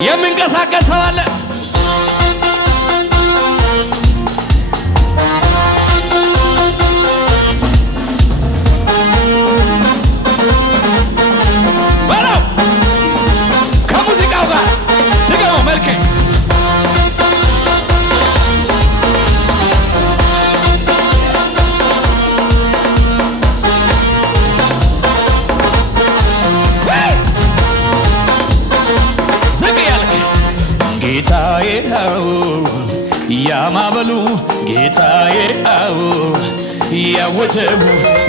የሚንቀሳቀሰው አለ። በለው ከሙዚቃው ጋር ድገመው መልኬ ጌታዬ አዎ ያማበሉ ጌታዬ አዎ ያወጀቡ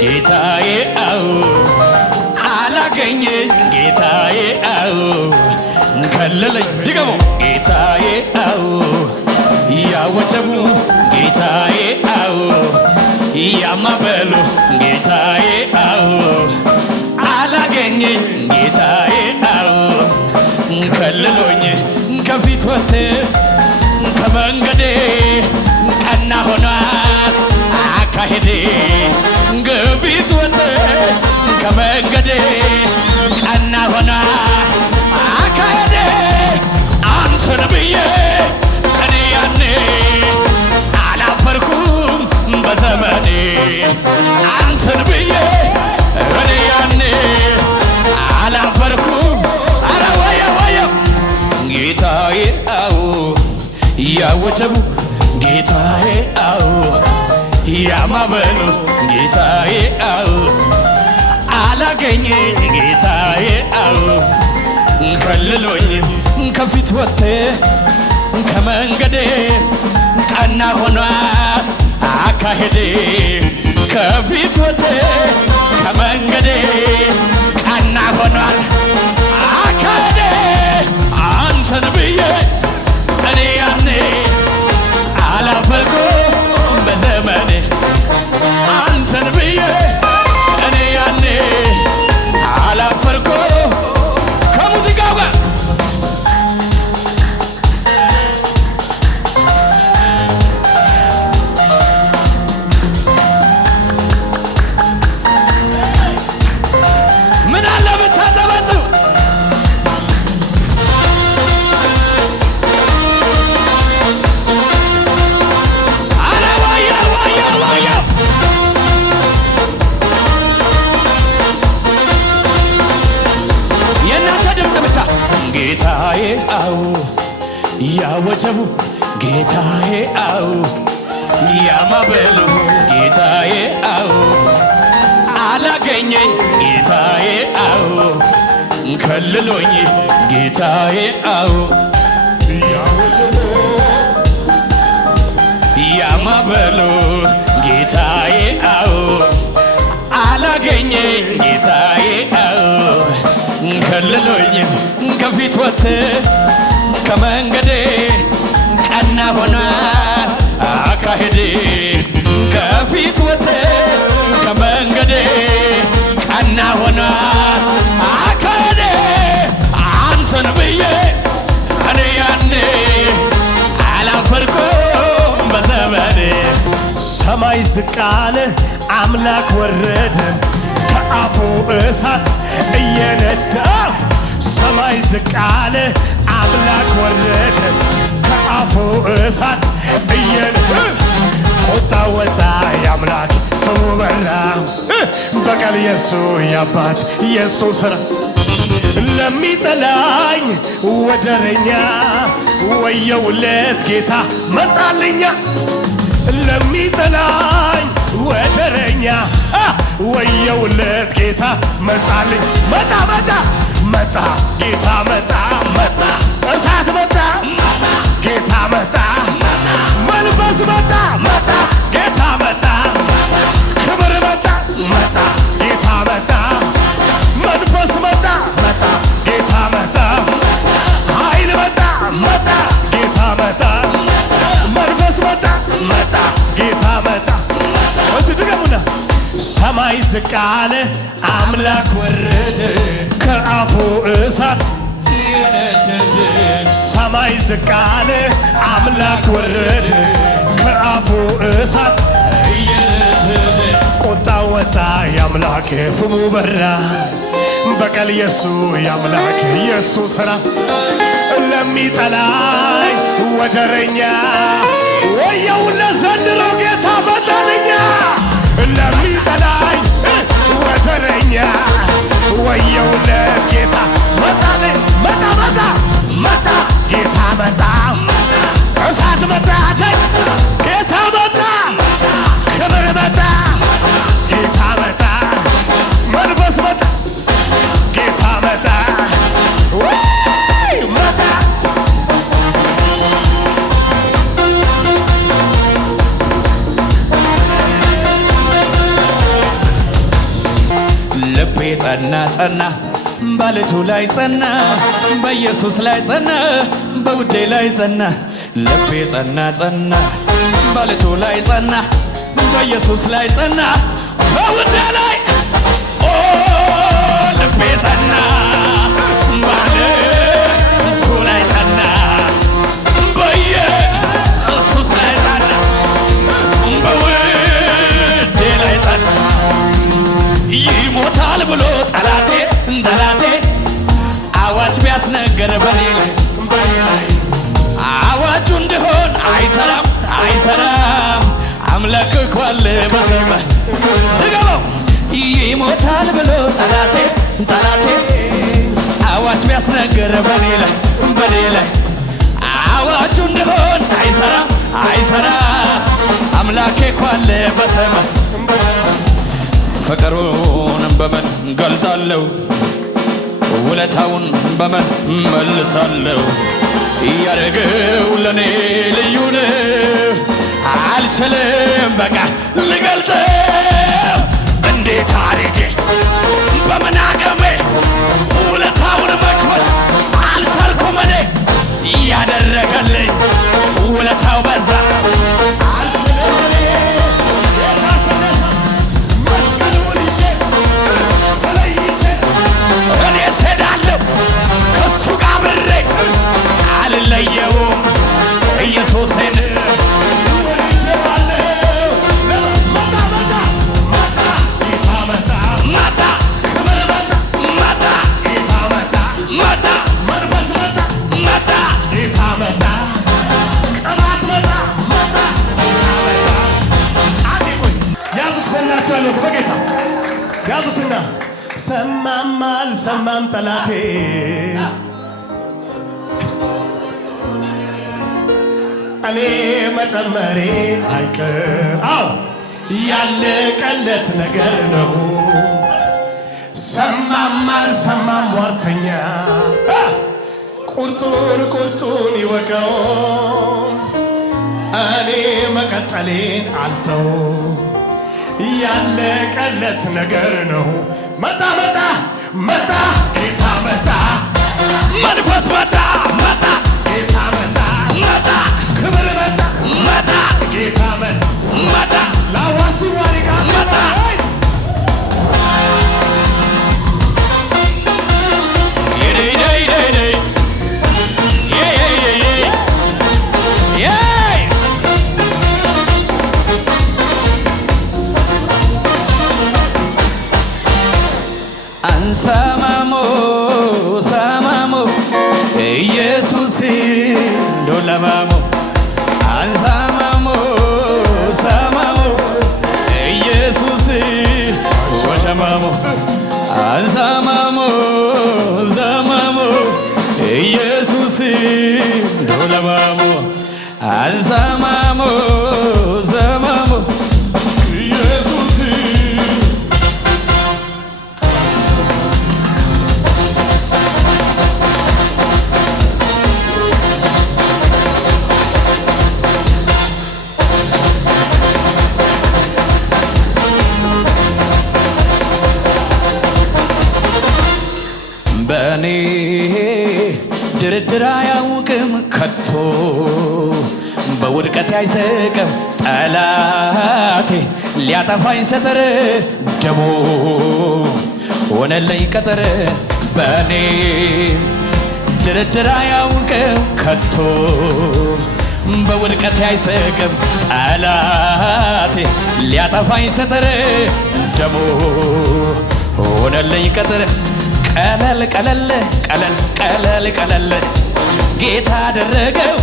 ጌታዬ አዎ አላገኘኝ ጌታዬ አዎ ከለለኝ ድገሞ ጌታዬ አዎ ያወጀቡ ጌታዬ አዎ ያማበሉ ጌታዬ አዎ አላገኘኝ ጌታዬ አዎ ከልሎኝ ከፊት ወቴ ከመንገዴ ቀና ሆኗል አካሄዴ ከፊት ወቴ ከመንገዴ ቀና ሆኗል አካሄዴ አንተን ብዬ እኔ ያኔ አላፈርኩም በዘመኔ አንተን ብዬ እኔ ያኔ አላፈርኩም አረ ወየ ወየ ጌታዬ አዎ ያወጀቡ ጌታዬ አዎ ያማበሉ ጌታዬ አዎ አላገኘኝ ጌታዬ አዎ ከልሎኝ ከፊት ወቴ ከመንገዴ ቀና ሆኗል አካሄዴ ከፊት ወቴ ከመንገዴ ቀና ሆኗል አካሄዴ አንተን ብዬ እኔ ያኔ አላፈርኩም በዘመኔ አንተን ብዬ እኔ ያኔ አላፈርኩም ከሙዚቃው ጋር ምን አለ ብታጨበጭብ ጌታዬ አዎ ያወጀቡ ጌታዬ አዎ ያማበሉ ጌታዬ አዎ አላገኘኝ ጌታዬ አዎ ከልሎኝ ጌታዬ አዎ ያማበሉ ጌታዬ አዎ አላገኘኝ ጌታዬ አዎ ከልሎኝ ከፊት ወቴ ከመንገዴ ቀና ሆኗል አካሄዴ ከፊት ወቴ ከመንገዴ ቀና ሆኗል አካሄዴ አንተን ብዬ እኔ ያኔ አላፈርኩም በዘመኔ ሰማይ ዝቅ አለ አምላክ ወረደ ከአፉ እሳት እየነዳ ሰማይ ዝቅ አለ አምላክ ወረደ ከአፉ እሳት እየነዳ ቁጣ ወጣ የአምላክ ፍሙ በራ በቀል የሱ የአባት የሱ ሥራ ለሚጠላኝ ወደረኛ ወየውለት ጌታ መጣልኛ ለሚጠላኝ ወደረኛ ወየውለት ጌታ መጣልኝ መጣ መጣ መጣ ጌታ መጣ መጣ እሳት መጣ ጌታ መጣ መንፈስ መጣ መጣ ጌታ መጣ ክብር መጣ መጣ ጌታ መጣ መንፈስ መጣ መጣ ጌታ መጣ ኃይል መጣ መጣ ጌታ መጣ መንፈስ መጣ መጣ ጌታ መጣ እሱ ድገሙና ሰማይ ዝቅ አለ አምላክ ወረደ ከአፉ እሳት እየነደደ ሰማይ ዝቅ አለ አምላክ ወረደ ከአፉ እሳት እየነደደ ቁጣ ወጣ የአምላክ ፍሙ በራ በቀል የሱ ያምላክ የሱ ሥራ ለሚጠላኝ ወደረኛ ወየውለት ዘንድሮ ጌታ መጣልኛ ለሚጠላኝ ወደረኛ ወየውለት ጌታ መጣልኝ መጣ ጌታ መጣ እሳት መጣ ጌታ መጣ ክብር መጣ ጌታ መጣ መንፈስ መጣ ጌታ መጣ መጣ ልቤ ጸና ባለቱ ላይ ጸና በኢየሱስ ላይ ጸና በውዴ ላይ ጸና ልቤ ጸና ባለቱ ላይ ጸና በኢየሱስ ላይ ጸና በውዴ ላይ ልቤ ጸና ባለቱ ላይ ጸና በኢየሱስ ላይ ጸና በውዴ ላይ ጸና ይሞታል ብሎ ጠላቴ አዋጅ ቢያስነገር በኔ ላይ አዋጁ እንዲሆን አይሰራም አምላክ እኮ አለ በሰማ ድገመው ይሞታል ብሎ ጠላቴ አዋጅ ቢያስነገር በኔ ላይ አዋጁ እንዲሆን አይሰራም አምላክ እኮ አለ በሰማ ፍቅሩን በምን ገልጣለሁ ውለታውን በምን መልሳለሁ ያደረገው ለኔ ልዩ ነው አልችልም በቃ ልገልጸው እንዴት አድርጌ በምን አቅሜ ውለታውን መክፈል አልቻልኩም እኔ ያደረገልኝ ውለታው በዛ ከሱ ጋር ብሬ አልለየውም ኢየሱስን ያዙትና ሰማም አልሰማም ጠላቴ እኔ መጨመሬ አይቀር ያለቀለት ነገር ነው። ሰማም አልሰማም ሟርተኛ ቁርጡን ይወቀው እኔ መቀጠሌን አልተው ያለቀለት ነገር ነው። መጣ ጌታ መጣ መንፈስ መጣ ጌታ መጣ ክብር መጣ ጌታ መጣ ላዋሲ ዋሪጋ መጣ ሰማሞ ኢየሱስ ዶላማሞ አንሳማሞ ሰማሞ ኢየሱስ ወሸማሞ አንሳማሞ ዘማሞ ኢየሱስ ዶላማሞ አንሳማሞ ዘማሞ በእኔ ድርድር አያውቅም ከቶ በውድቀት አይሰቅም ጠላቴ ሊያጠፋኝ ሰጠረ ደሞ ሆነልኝ ቀጠረ በእኔ ድርድር አያውቅም ከቶ በውድቀት አይሰቅም ጠላቴ ሊያጠፋኝ ሰጠረ ደሞ ሆነልኝ ቀጠረ ቀለል ቀለል ቀለል ቀለል ቀለል ጌታ አደረገው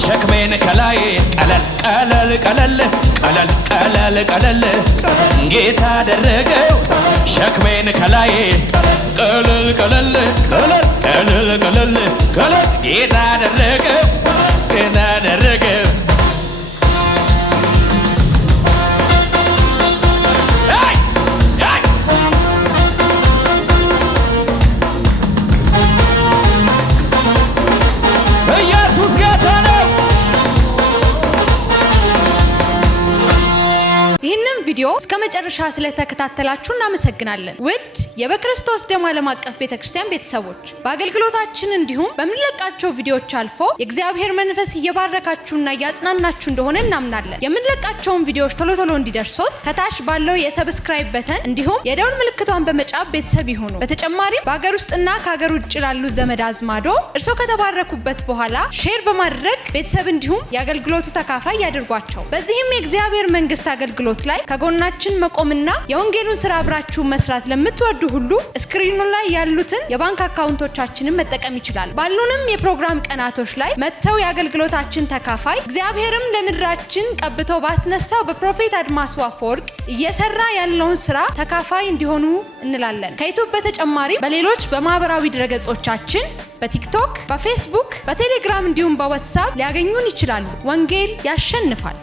ሸክሜን ከላይ ቀለል ቀለል ቀለል ቀለል ቀለል ቀለል ጌታ አደረገው ሸክሜን ከላይ ቀለል ቀለል ቀለል ቀለል ቀለል ቀለል ጌታ አደረገው ጌታ አደረገው ኢየሱስ ጌታ ነው። ይህንን ቪዲዮ እስከ መጨረሻ ስለተከታተላችሁ እናመሰግናለን። ውድ የበክርስቶስ ደም ዓለም አቀፍ ቤተክርስቲያን ቤተሰቦች በአገልግሎታችን እንዲሁም በምንለቃቸው ቪዲዮዎች አልፎ የእግዚአብሔር መንፈስ እየባረካችሁና እያጽናናችሁ እንደሆነ እናምናለን። የምንለቃቸውን ቪዲዮዎች ቶሎ ቶሎ እንዲደርሶት ከታች ባለው የሰብስክራይብ በተን እንዲሁም የደውል ምልክቷን በመጫን ቤተሰብ ይሁኑ። በተጨማሪም በአገር ውስጥና ከሀገር ውጭ ላሉ ዘመድ አዝማዶ እርሶ ከተባረኩበት በኋላ ሼር በማድረግ ቤተሰብ እንዲሁም የአገልግሎቱ ተካፋይ ያድርጓቸው። በዚህም የእግዚአብሔር መንግስት አገልግሎት ላይ ከጎናችን መቆምና የወንጌሉን ስራ አብራችሁ መስራት ለምትወዱ ሁሉ ስክሪኑ ላይ ያሉትን የባንክ አካውንቶቻችንን መጠቀም ይችላል። ባሉንም የፕሮግራም ቀናቶች ላይ መተው የአገልግሎታችን ተካፋይ እግዚአብሔርም ለምድራችን ቀብቶ ባስነሳው በፕሮፌት አድማሱ አፈወርቅ እየሰራ ያለውን ስራ ተካፋይ እንዲሆኑ እንላለን። ከዩቲዩብ በተጨማሪ በሌሎች በማህበራዊ ድረገጾቻችን በቲክቶክ፣ በፌስቡክ፣ በቴሌግራም እንዲሁም በዋትስአፕ ሊያገኙን ይችላሉ። ወንጌል ያሸንፋል።